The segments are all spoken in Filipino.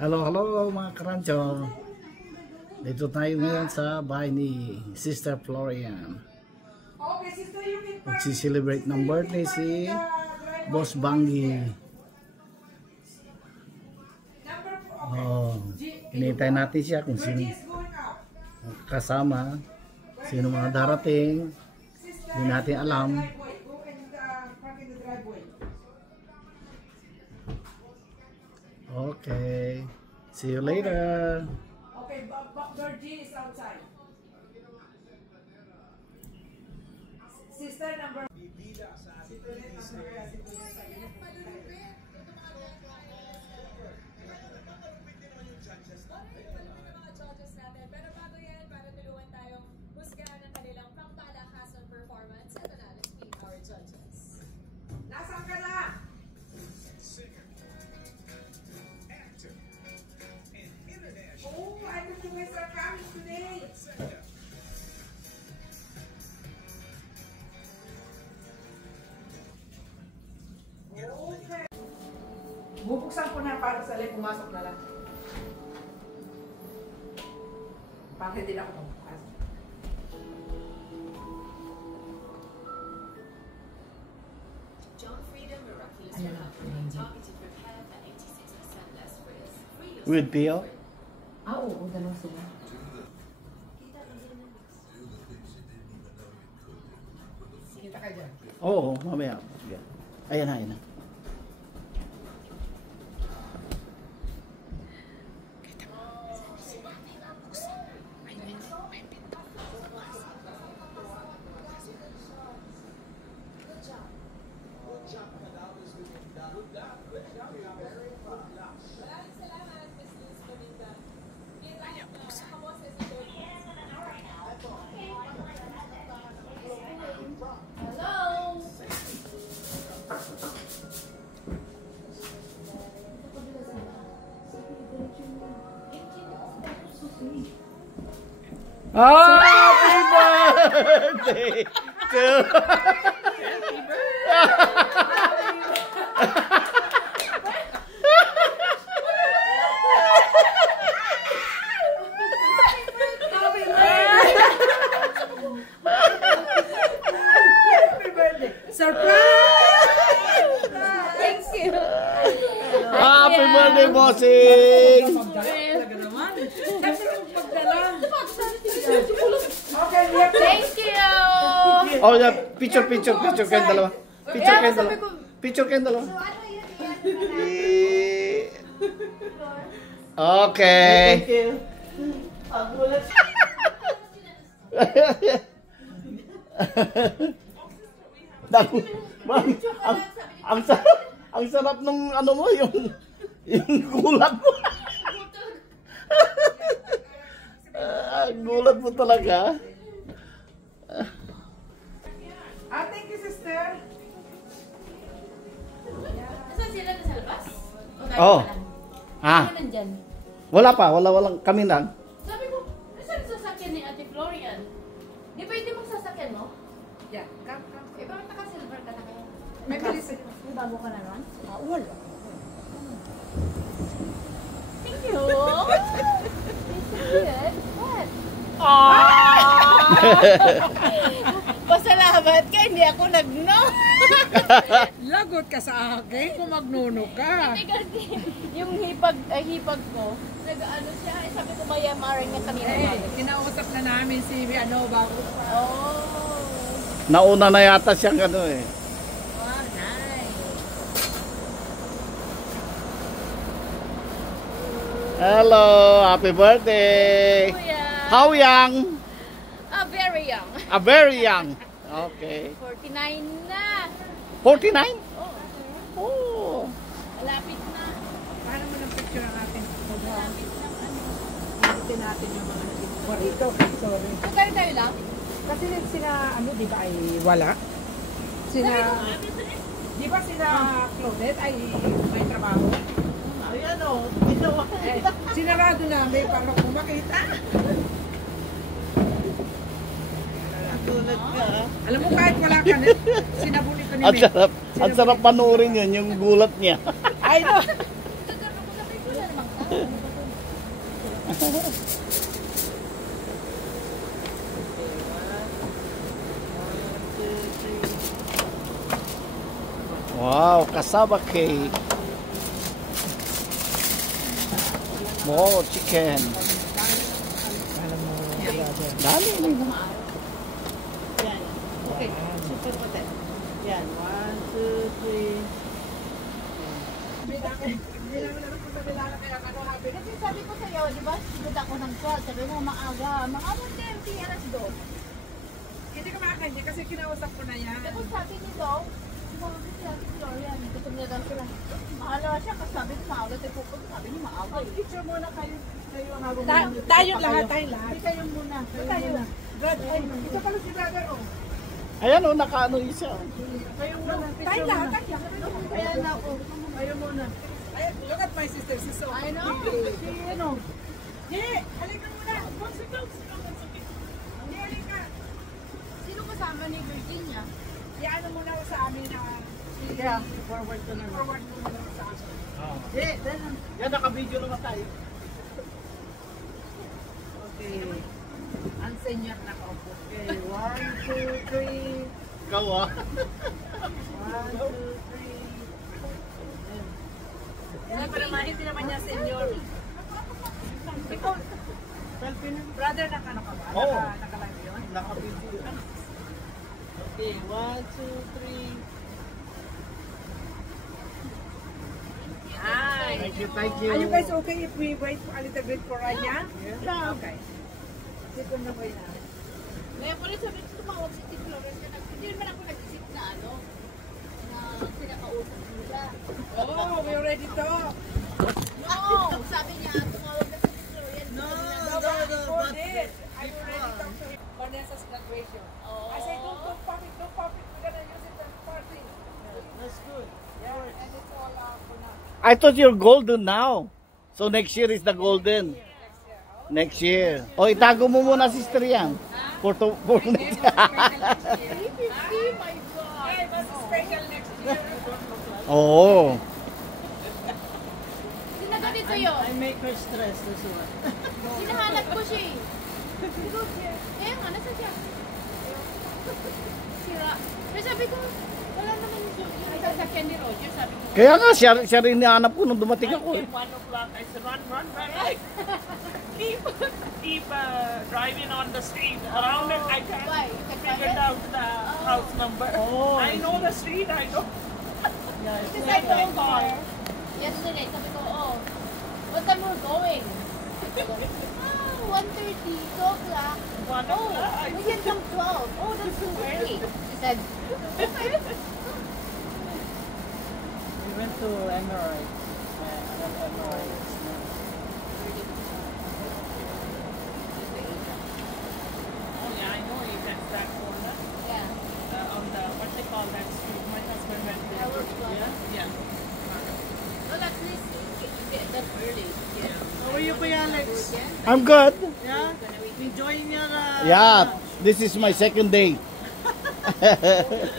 Hello, hello mga karancho. Dito tayo ngayon sa bahay ni Sister Florian. Magsi-celebrate ng birthday si Boss Bangi. Oh, hinihintay natin siya kung sino kasama, sino mga darating. Hindi natin alam. Okay. See you later. Okay, Dr. G is outside. Sister number. Pero bago yan, para tulungan tayong husgahan ng kanilang pangmalakasan performance, ito na, let's meet our judges. Nasaan ka na? Oh, I thought you guys are coming today. Okay. Bubuksan ko na para sa lay pumasok na lang. Para hindi na ako pumasok. John Freedom miraculous recovery, targeted repair for 86% less risk. With Pio? Oo, dalawa sila. Kita ka dyan. Oo, mamaya. Ayan na, ayan na. Happy birthday to Happy birthday, bossing! Thank you! Oh, yeah. Picture kayong dalawa. Picture kayong dalawa. Okay. Thank you. Ang sarap nung ano mo, yung gulat mo. Gulat mo talaga. Thank you, sister. Nasaan sila sa labas? Oh. Ano nandyan? Wala pa, walang kami lang. Sabi ko, nasaan sasakyan ni Ate Florian? Di ba hindi magsasakyan mo? Yeah, come. Eh, bakit naka-silver ka na kayo? May bilis. May bago ka na naman? Wala. Thank you! Good. What? Pasalamat ka, hindi ako nagno. Lagot ka sa akin kung magnuno ka. Hindi kasi yung hipag ko, nag-ano siya, sabi ko mayamarin niya kanina. Kinausap na namin si bago. Oh. Nauna na yata siyang ano eh. Wow, nice. Hello, happy birthday. Kuya. How young? Very young. Very young. Okay. 49 na. 49? Oh, Oh. malapit na. Paano mo ng picture ang ating Malapit na. Ikutin natin yung mga naging. Sorry. Tayo lang? Kasi sila, di ba ay wala? Sila, di ba sila Claudette ay may trabaho? Ayan o, ginawa. Sinarado namin para kung makita. Tulad ka. Alam mo kahit wala ka na, sinabuni ko ni Ang May. sarap panoorin yun, yung gulat niya. Ay no! Sabi ko na naman ka. Wow, cassava cake. Wow, chicken. Dali. Okay, super puti. Yan, 1, 2, 3. Kasi sabi ko sa'yo, di ba, sigod ako ng 12, sabi mo maaga, mga 1:30, alas 2. Hindi ka makakandi kasi kinausap ko na yan. Tapos sabi ni Dong, sumabi siya si Florian, gutom niya daw sila. Mahala siya kasi sabi ni maaga, tayo pupunta, sabi ni maaga. Picture muna kayo. Tayong lahat. Hindi kayo muna. Tayo. Brad, ay, ito pala si brother, oh. Ayan o, nakaano isa. Kayo muna. Tayo lahat. Kaya na ako. Kayo muna. Ay, look at my sister. She's so I know. Si ano? Hindi, halika muna. Hindi, halika. Sino kasama ni Virginia? Iano muna sa amin na Yeah, forward to na. forward muna sa amin. Hindi, then. Yan, naka-video naman tayo. Okay. Ang senior nakaupo. Okay, 1, 2, 3. Ikaw ah. 1, 2, 3. Hindi naman niya senior. Ikaw, brother, nakano ka ba? Oo. Naka-live yun? Naka-video. Okay, 1, 2, 3. Hi. Thank you. Are you guys okay if we wait for a little bit for Rania? Yeah. Okay. Sit on the way na. Ngayon ko rin sabi ko, tumawag si Tito Flores ka. Hindi naman ako nag-isip na ano, na pinakausap nila. Oh, we already talk. No! Sabi niya, tumawag na si Tito Flores. No, Before this, I already talked to him. Vanessa's graduation. I say, don't pop it. We're gonna use it as party. That's good. Yeah, and it's all for now. I thought you're golden now. So next year is the golden. Next year. O, itago mo muna, sister yan. For next year. 350, my God! Hey, mas special next year. Oo. Sino ganito yun? I make her stress, that's why. Hinahanap ko siya eh. Eh, nga, nasa siya? Sira. Pero sabi ko, wala naman yung suyo. Ay, sasakyan ni Roger, sabi ko. Kaya nga, siya rin nihanap ko nung dumating ako eh. 1 o'clock, I said, run. Keep driving on the street. Around it, I can't Why? figure out the house number. Oh, I know the street, I know. Yeah, Because I told her, yesterday, sabi ko, oh, what time we're going? 1:30, 2 o'clock. 1 Oh, o'clock. we can come 12. Oh, that's too early. She said, okay. we went to Emirates. Emirates. Oh yeah, I know it. That's that corner. Yeah. On the, what they call that street. My husband went there. Howard Plaza. Yeah. Well, at least that's early. Yeah. How are you, Kuya Alex? I'm good. Yeah? Enjoying your Yeah, this is my second day. That's good.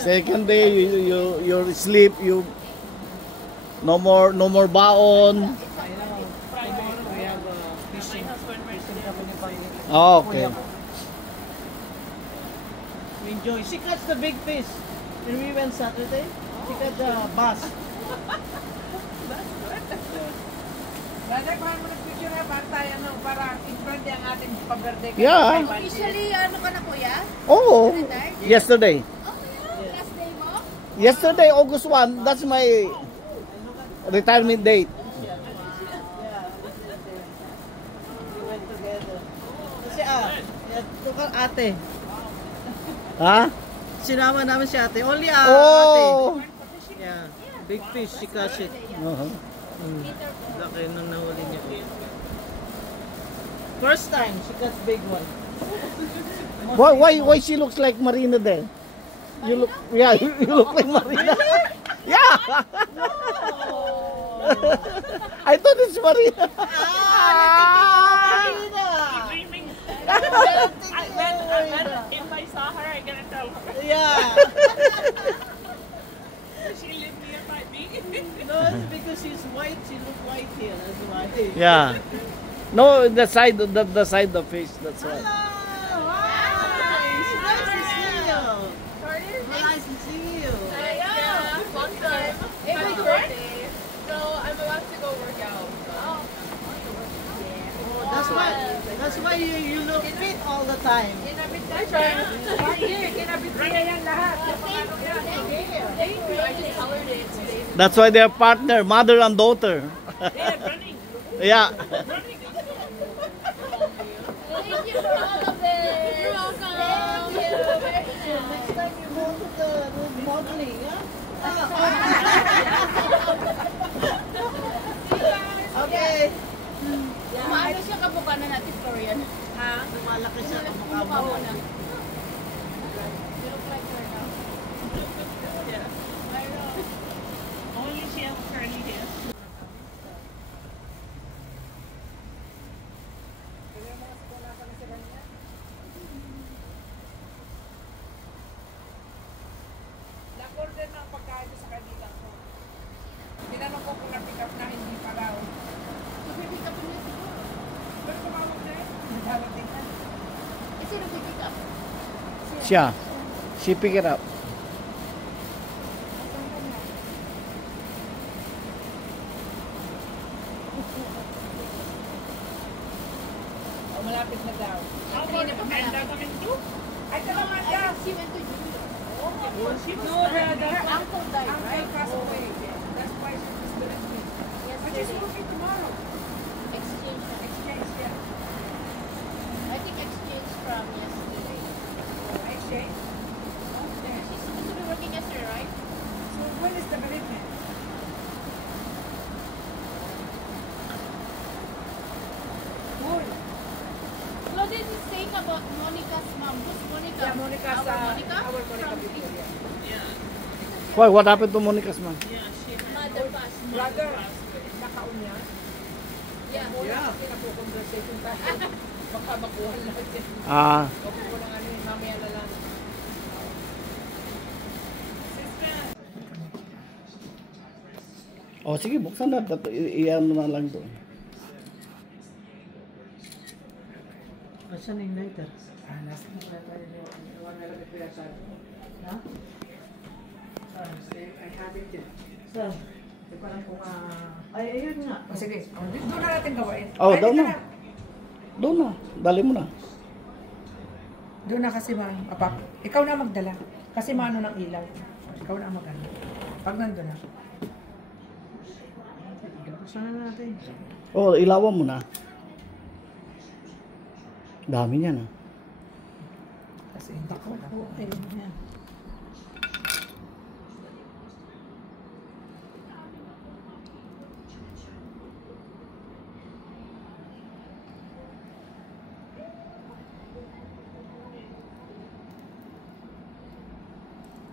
Second day, you sleep, you no more baon. I know. Tomorrow we have fishing. Fishing company by Oh, okay. We enjoy. She caught the big fish. When we went Saturday, she caught the bass. Brother, kuhan mo ng picture na para in-front ang ating pag-birthday. Yeah. Officially, ano ka na kuya? Oh, Retired? yesterday. Oh, yeah. Last day mo? Yesterday, August 1, that's my retirement date. Yeah, we went together. Kasi tukang ate. Ha? Sinama namin si ate. Only ate. Oh! Yeah. Big fish, she catch it. Uh-huh. Laki nung nahuli niya. First time, she caught big one. Why she looks like Marina there? You look, yeah, you look like Marina. Yeah. I thought it's Marina. Dreaming. And then if I saw her, I'm gonna tell her. Yeah. She live nearby me. No, it's because she's white. She looks white here. That's why. Yeah. No, the side, the side of fish. That's why. Hello. Hi. It's nice to see you. Nice to see you. Long time. Hey, my birthday. So I'm about to go work out. That's why you look fit all the time. I try. Kinabit niya yan lahat. Thank you. I just colored it today. That's why they're partner, mother and daughter. They're running. Yeah. Running. Thank you for all of this. You're welcome. Thank you. Next time you go to the modeling, Okay. Maano siya kamukha na natin, Florian? Ha? Lumalaki siya kamukha Kamukha mo. mo na. You look like her now. Yeah. I know. Only she has curly hair. Nag-order ng pagkain ko sa kanila ko. Tinanong ko kung na-pick up na, hindi pa raw. So, pick up niya siguro. Pero tumawag na rin. Nagdarating na. Eh, sino pick up? Siya. She pick it up. O, malapit na daw. How about Amanda coming too? Ay, talaman I daw. think she went to Junior. She was No, Her uncle died, uncle right? passed away. That's why she was with me. But she's Yesterday. working tomorrow. Exchange na. Exchange, yeah. I think exchange from yesterday. Exchange? Okay. She's supposed to be working yesterday, right? So when is the bereavement? Cool. Claudette is saying about Monica's mom. Who's Monica? Yeah, Monica Our sa Monica? our Monica From before, yeah. Yeah. Why? What happened to Monica's mom? Yeah, she had Mother passed. Brother, nakaon niya. Yeah. Muna kasi napo-conversation tayo. Baka makuha natin. Ah, Huwag ko lang ano yun, mamaya na lang. oh sige, buksan na. Iyan mo na lang doon. Asan yung lighter? Ah, nasa na pala tayo yung one meron ito yata. Ha? I have it there. Saan? Hindi ko alam kung Ay, ayun nga. Oh, sige. Oh, doon na natin gawain. Oh, Ay, doon dito na. Doon na. Dali mo na. Doon na kasi apap. Ikaw na magdala. Kasi maano ng ilaw. Ikaw na magano. Pag nandun na. Buksan na natin. Oh, ilawan mo na. Dami niya na. Kasi hindi ko alam.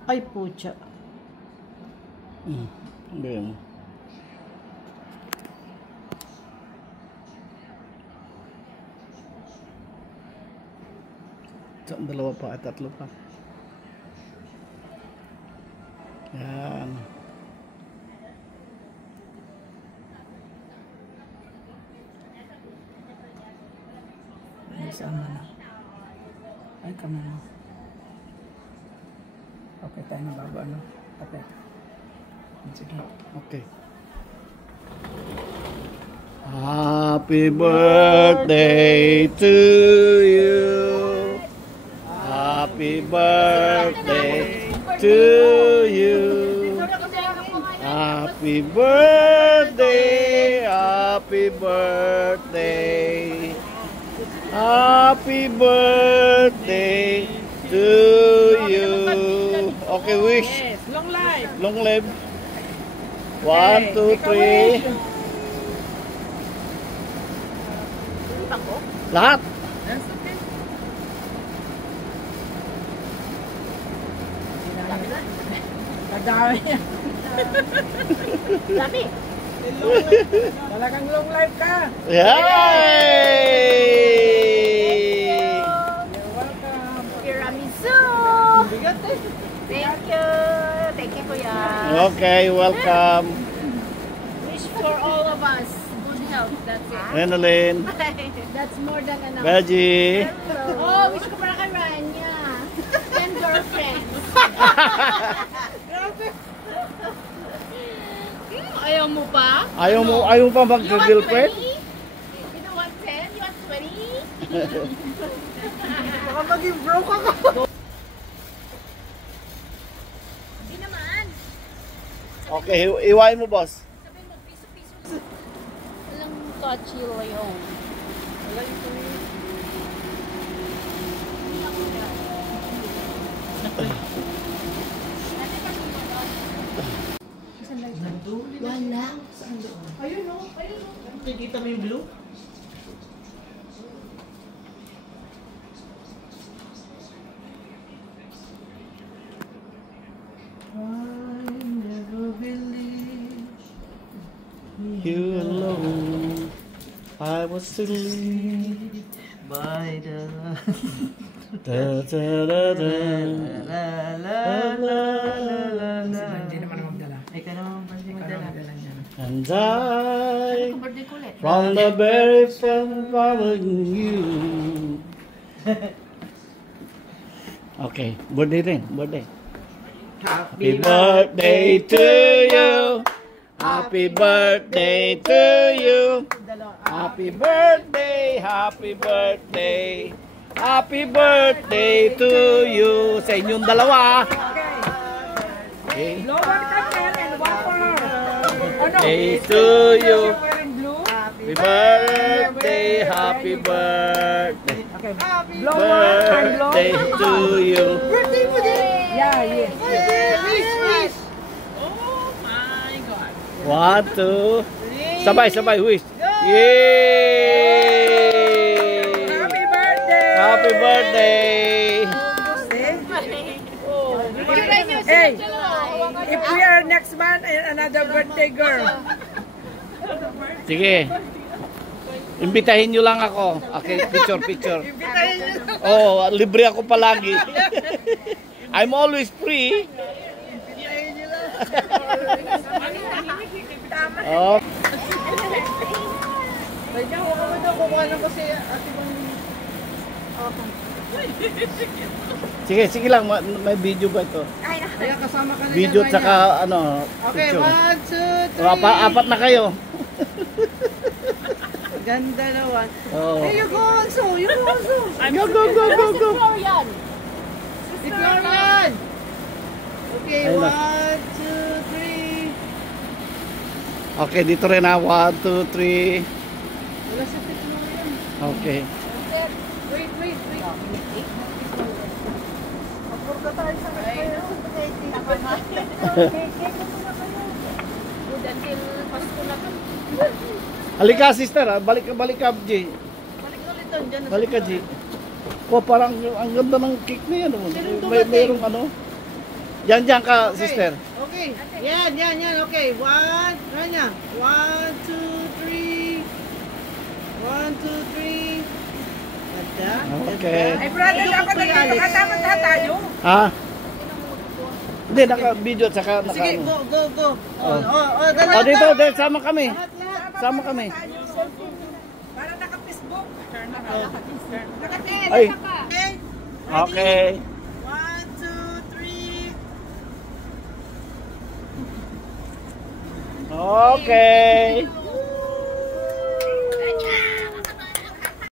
Ay, pucha. Ganyan. Dalawa pa at tatlo pa. Yan. Ay, saan na? Ay, kami na. Okay, tayo na bago ano. Okay. Sige. Okay. Happy birthday to you. Happy birthday to you. Happy birthday, happy birthday. Happy birthday to you. Okay, wish. Yes, long life. Long live. 1, 2, 3. Lahat. That's okay. Madami. Dami. Talagang long life ka. Yay! You're welcome. Tiramisu. Bigat eh. Thank you. Thank you, Kuya. Pasensya. Okay, welcome. Wish for all of us good health. That's it. Annalyn, That's more than enough. Reggie. Oh, wish ko para kay Rania. And girlfriends. Ayaw mo pa? Ayaw pa magka-girlfriend? You don't want 10? You want 20? Baka maging broke ako. Hindi naman. Okay, iwain mo, boss. Sabihin mo, piso-piso. Walang touchy yun. Wala. Nakikita mo yung blue? You alone, I was sleeping by the da da da da la la la la la. Hindi naman ako magdala. Ikaw naman ba hindi Magdala niya. And I, from the very first following you. Okay, birthday rin, birthday. Happy birthday to you. Happy birthday to you. Happy birthday, happy birthday. Happy birthday to you. Sa inyong dalawa. Okay. Lower candle and one for her. Ano? Day to you. Wearing blue. Happy birthday, happy birthday. Okay. Blow one and blow. Birthday to you. Birthday mo din. Yeah, yes. Wish. One, two. Sabay, sabay, wish. Yay! Happy birthday. Happy birthday. Hey, if we are next month and another birthday girl. Sige. Imbitahin nyo lang ako. Okay, picture, picture. Oh, libre ako palagi. I'm always free. Oh. Kaya ako naman daw kukuha lang kasi ate bang... Sige, sige lang. May video ba ito? Kaya kasama ka na Video dyan, tsaka Rania. ano, Okay, picture. 1, 2, 3. Oh, apat na kayo. Ganda naman. Oh. Hey, you go also. You go also. Go, go, go, go, go. Florian. Si Florian. Okay, Ayun na. 1, 2, 3. Okay, dito rin na. 1, 2, 3. Wala sa Florian. Okay. Wait. Apurka tayo sa kayo. Good until Pasko na to. Halika, sister. Balik ka, G. Balik ulit doon. Dyan na Balik ka, G. Oh, parang ang ganda ng cake na yan. Mayroong ano. Yan ka, sister. Okay. Yan. Okay. 1, Rania. 1, 2, 3. 1, 2, 3. Ganda. Okay. Ay, brother, dapat nakatapat na tayo. Ha? Hindi, naka-video at saka naka Sige, ano. go. Oh. Dala. Oh, dito, sama kami. Sama kami. Para naka-Facebook. Ay. Okay. Okay. 1, 2, 3. Okay.